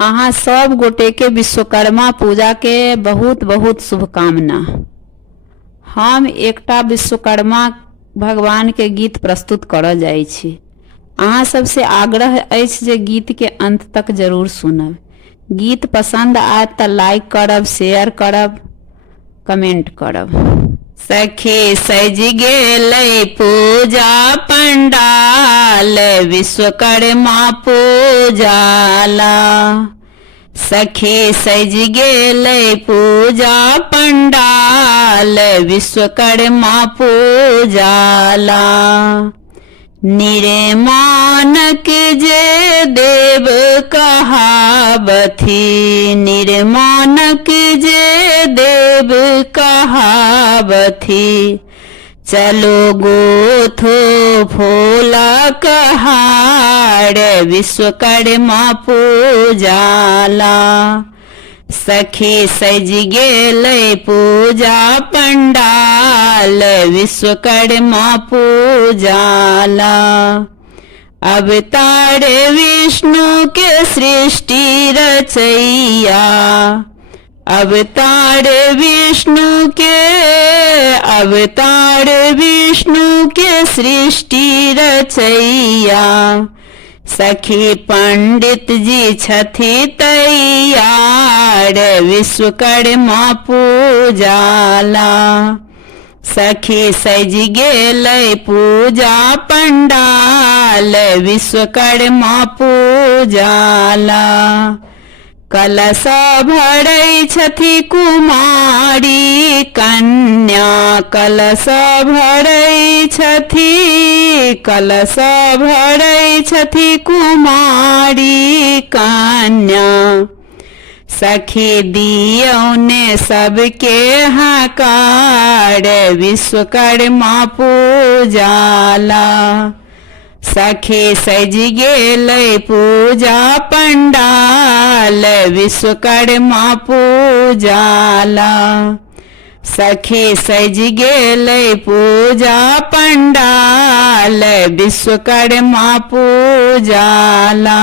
अहाँ सब गोटे के विश्वकर्मा पूजा के बहुत बहुत शुभकामना। हम एकटा विश्वकर्मा भगवान के गीत प्रस्तुत करऽ जाइ छी। अहाँ सबसे आग्रह अछि जे गीत के अंत तक जरूर सुनब। गीत पसंद आयत तऽ लाइक करब, शेयर करब, कमेंट करब। सखी सज गेलै पूजा पंडाल विश्वकर्मा पूजाला। सखी सज गेलै पूजा पंडाल विश्वकर्मा पूजाला। निर्माणक जे देव कहावथि, निर्माणक जे देव कहावथि। चलो गोथो फूला कहार विश्वकर्मा पूजाला। सखी सज गेलै पूजा पंडाल विश्वकर्मा पूजाला। अवतार विष्णु के सृष्टि रचैया, अवतार विष्णु के सृष्टि रचैया। सखी पंडित जी छथि तैयार विश्वकर्मा पूजाला। सखी सज गेलै पूजा पंडाल विश्वकर्मा पूजाला। कलश भरै छथि कुमारी कन्या, कलश भरै छथि कुमारी कन्या। सखी दियौने सबके हकार विश्वकर्मा पूजाला। सखी सज गेलै पूजा पंडाल विश्वकर्मा पूजाला। सखी सज गेलै पूजा पंडाल विश्वकर्मा पूजाला।